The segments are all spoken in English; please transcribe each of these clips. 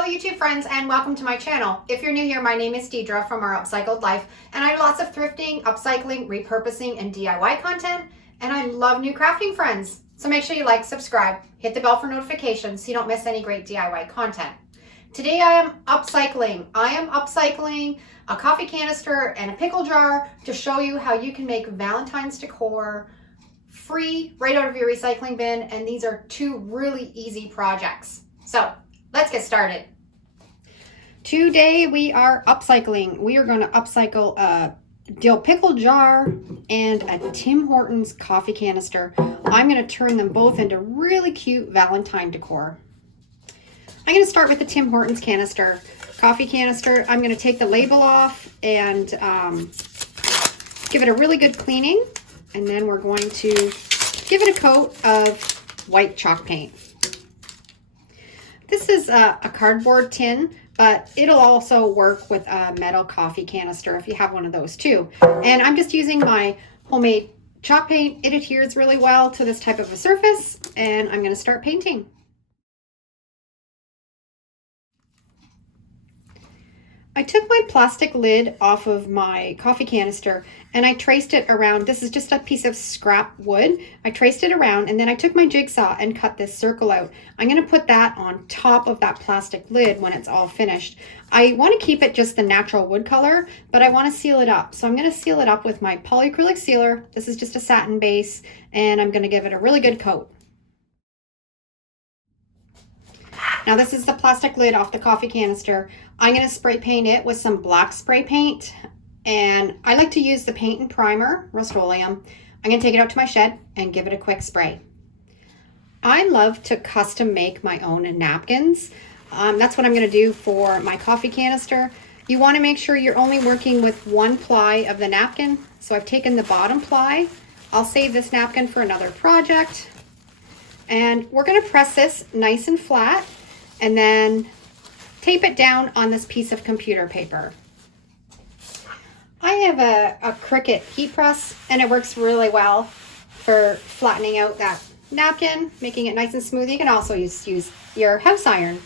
Hello YouTube friends and welcome to my channel. If you're new here, my name is Deidre from our Upcycled Life and I do lots of thrifting, upcycling, repurposing, and DIY content, and I love new crafting friends. So make sure you like, subscribe, hit the bell for notifications so you don't miss any great DIY content. Today I am upcycling. I am upcycling a coffee canister and a pickle jar to show you how you can make Valentine's decor free right out of your recycling bin, and these are two really easy projects. So let's get started. Today we are upcycling. We are going to upcycle a dill pickle jar and a Tim Hortons coffee canister. I'm going to turn them both into really cute Valentine decor. I'm going to start with the Tim Hortons coffee canister. I'm going to take the label off and give it a really good cleaning, and then we're going to give it a coat of white chalk paint. This is a cardboard tin, but it'll also work with a metal coffee canister if you have one of those too. And I'm just using my homemade chalk paint. It adheres really well to this type of a surface, and I'm going to start painting. I took my plastic lid off of my coffee canister and I traced it around. This is just a piece of scrap wood. I traced it around and then I took my jigsaw and cut this circle out. I'm going to put that on top of that plastic lid when it's all finished. I want to keep it just the natural wood color, but I want to seal it up. So I'm going to seal it up with my polyacrylic sealer. This is just a satin base, and I'm going to give it a really good coat. Now this is the plastic lid off the coffee canister. I'm going to spray paint it with some black spray paint, and I like to use the paint and primer, Rust-Oleum. I'm going to take it out to my shed and give it a quick spray. I love to custom make my own napkins. That's what I'm going to do for my coffee canister. You want to make sure you're only working with one ply of the napkin. So I've taken the bottom ply. I'll save this napkin for another project. And we're going to press this nice and flat and then tape it down on this piece of computer paper. I have a Cricut heat press, and it works really well for flattening out that napkin, making it nice and smooth. You can also use your house iron.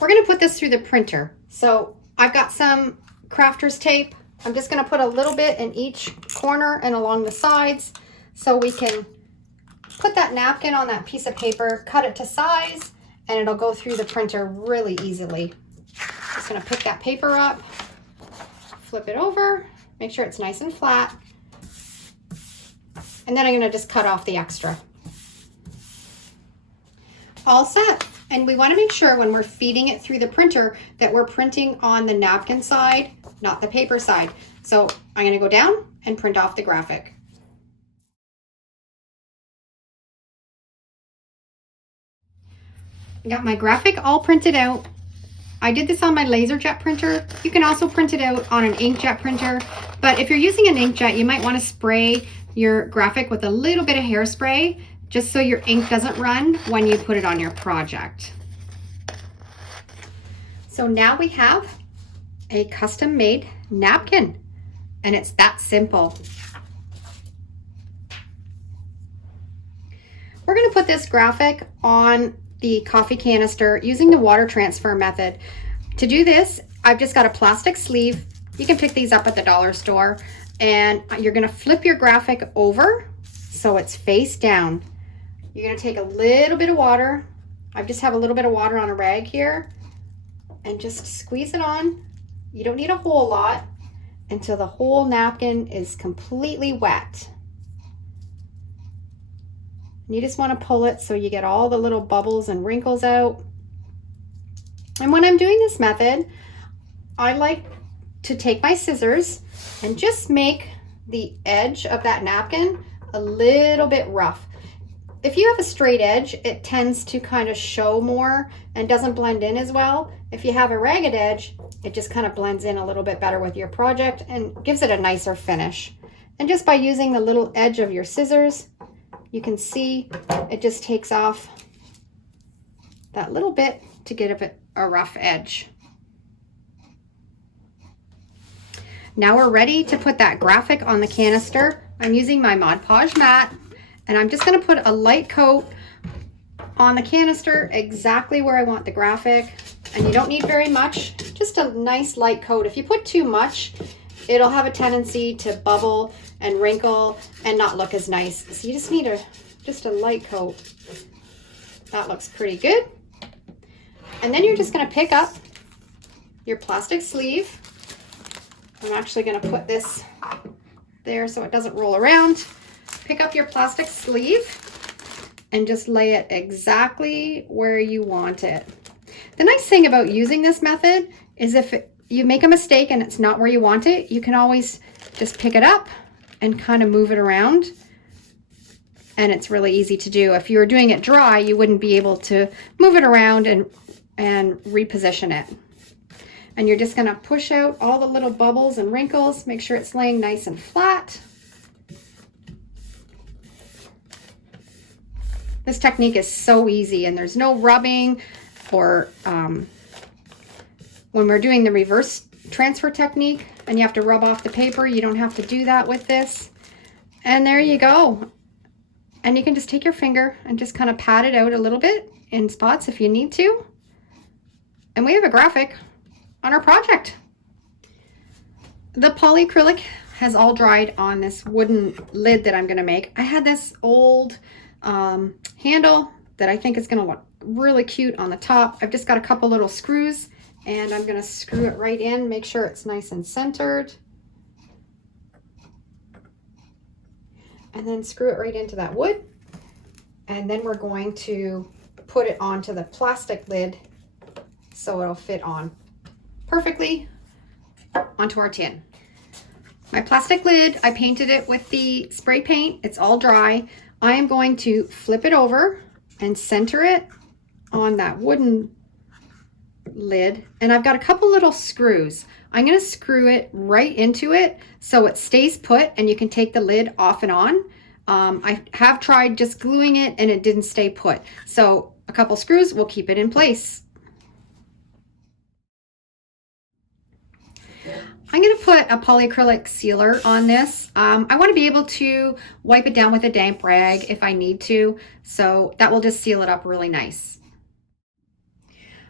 We're going to put this through the printer. So I've got some crafter's tape. I'm just going to put a little bit in each corner and along the sides so we can put that napkin on that piece of paper, cut it to size, and it'll go through the printer really easily. Just going to pick that paper up, flip it over, make sure it's nice and flat, and then I'm going to just cut off the extra. All set. And we want to make sure when we're feeding it through the printer that we're printing on the napkin side, not the paper side. So I'm going to go down and print off the graphic. I got my graphic all printed out. I did this on my LaserJet printer. You can also print it out on an inkjet printer, but if you're using an inkjet, you might want to spray your graphic with a little bit of hairspray just so your ink doesn't run when you put it on your project. So now we have a custom made napkin, and it's that simple. We're going to put this graphic on the coffee canister using the water transfer method. To do this, I've just got a plastic sleeve. You can pick these up at the dollar store, and you're going to flip your graphic over so it's face down. You're going to take a little bit of water. I just have a little bit of water on a rag here, and just squeeze it on. You don't need a whole lot until the whole napkin is completely wet. You just want to pull it so you get all the little bubbles and wrinkles out. And when I'm doing this method, I like to take my scissors and just make the edge of that napkin a little bit rough. If you have a straight edge, it tends to kind of show more and doesn't blend in as well. If you have a ragged edge, it just kind of blends in a little bit better with your project and gives it a nicer finish. And just by using the little edge of your scissors, you can see it just takes off that little bit to give it a rough edge. Now we're ready to put that graphic on the canister. I'm using my Mod Podge mat, and I'm just going to put a light coat on the canister exactly where I want the graphic, and you don't need very much, just a nice light coat. If you put too much, it'll have a tendency to bubble and wrinkle and not look as nice. So you just need just a light coat. That looks pretty good. And then you're just going to pick up your plastic sleeve. I'm actually going to put this there so it doesn't roll around. Pick up your plastic sleeve and just lay it exactly where you want it. The nice thing about using this method is if you make a mistake and it's not where you want it, you can always just pick it up and kind of move it around. And it's really easy to do. If you were doing it dry, you wouldn't be able to move it around and reposition it. And you're just gonna push out all the little bubbles and wrinkles, make sure it's laying nice and flat. This technique is so easy, and there's no rubbing or when we're doing the reverse transfer technique and you have to rub off the paper, you don't have to do that with this. And there you go. And you can just take your finger and just kind of pat it out a little bit in spots if you need to. And we have a graphic on our project. The polyacrylic has all dried on this wooden lid that I'm going to make. I had this old handle that I think is going to look really cute on the top. I've just got a couple little screws and I'm going to screw it right in, make sure it's nice and centered. And then screw it right into that wood. And then we're going to put it onto the plastic lid so it'll fit on perfectly onto our tin. My plastic lid, I painted it with the spray paint. It's all dry. I am going to flip it over and center it on that wooden lid. And I've got a couple little screws. I'm going to screw it right into it so it stays put and you can take the lid off and on. I have tried just gluing it and it didn't stay put. So a couple screws will keep it in place. I'm going to put a polyacrylic sealer on this. I want to be able to wipe it down with a damp rag if I need to, so that will just seal it up really nice.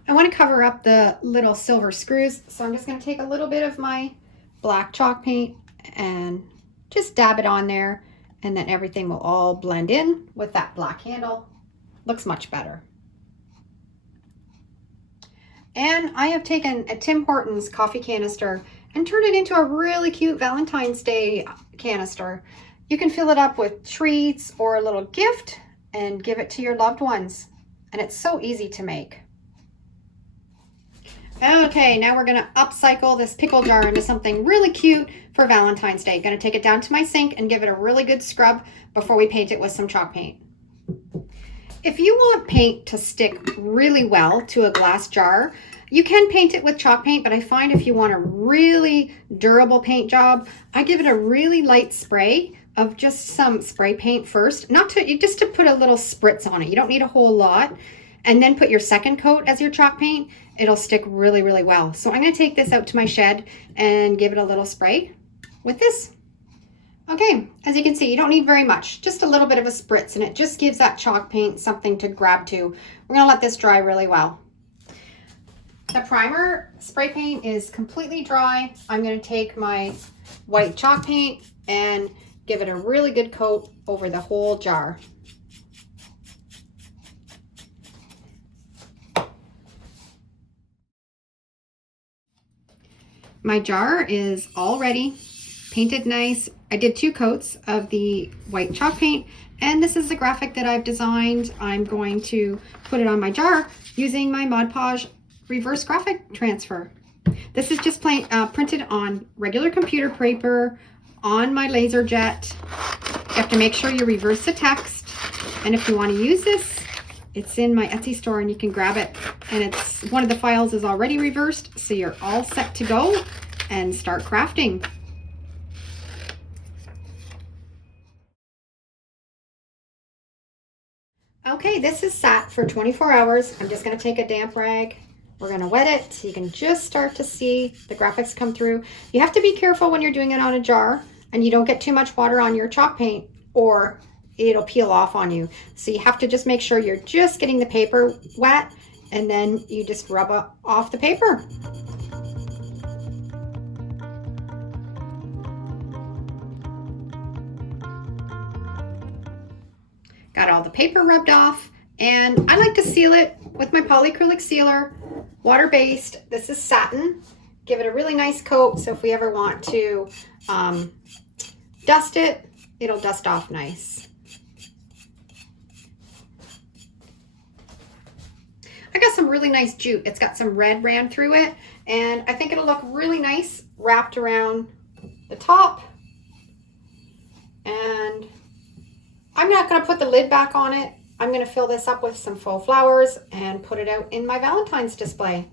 I want to cover up the little silver screws, so I'm just going to take a little bit of my black chalk paint and just dab it on there, and then everything will all blend in with that black handle. Looks much better. And I have taken a Tim Hortons coffee canister and turned it into a really cute Valentine's Day canister. You can fill it up with treats or a little gift and give it to your loved ones. And it's so easy to make. Okay, now we're gonna upcycle this pickle jar into something really cute for Valentine's Day. Gonna take it down to my sink and give it a really good scrub before we paint it with some chalk paint. If you want paint to stick really well to a glass jar, you can paint it with chalk paint, but I find if you want a really durable paint job, I give it a really light spray of just some spray paint first, just to put a little spritz on it. You don't need a whole lot. And then put your second coat as your chalk paint. It'll stick really, really well. So I'm gonna take this out to my shed and give it a little spray with this. Okay, as you can see, you don't need very much, just a little bit of a spritz, and it just gives that chalk paint something to grab to. We're gonna let this dry really well. The primer spray paint is completely dry. I'm gonna take my white chalk paint and give it a really good coat over the whole jar. My jar is all ready, painted nice. I did 2 coats of the white chalk paint, and this is the graphic that I've designed. I'm going to put it on my jar using my Mod Podge reverse graphic transfer. This is just printed on regular computer paper on my laser jet. You have to make sure you reverse the text, and if you want to use this, it's in my Etsy store and you can grab it, and it's one of the files is already reversed, so you're all set to go and start crafting. Okay, this is sat for 24 hours. I'm just going to take a damp rag. We're going to wet it so you can just start to see the graphics come through. You have to be careful when you're doing it on a jar and you don't get too much water on your chalk paint, or it'll peel off on you. So you have to just make sure you're just getting the paper wet, and then you just rub off the paper. Got all the paper rubbed off, and I like to seal it with my polyacrylic sealer, water-based. This is satin. Give it a really nice coat, so if we ever want to dust it, it'll dust off nice. I got some really nice jute. It's got some red ran through it, and I think it'll look really nice wrapped around the top. And I'm not going to put the lid back on it. I'm going to fill this up with some faux flowers and put it out in my Valentine's display.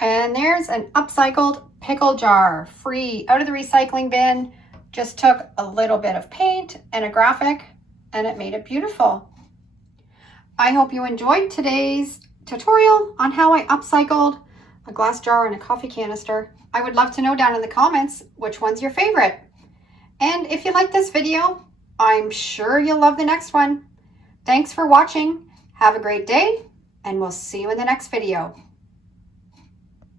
And there's an upcycled pickle jar, free, out of the recycling bin. Just took a little bit of paint and a graphic, and it made it beautiful. I hope you enjoyed today's tutorial on how I upcycled a glass jar and a coffee canister. I would love to know down in the comments which one's your favorite. And if you like this video, I'm sure you'll love the next one. Thanks for watching. Have a great day, and we'll see you in the next video.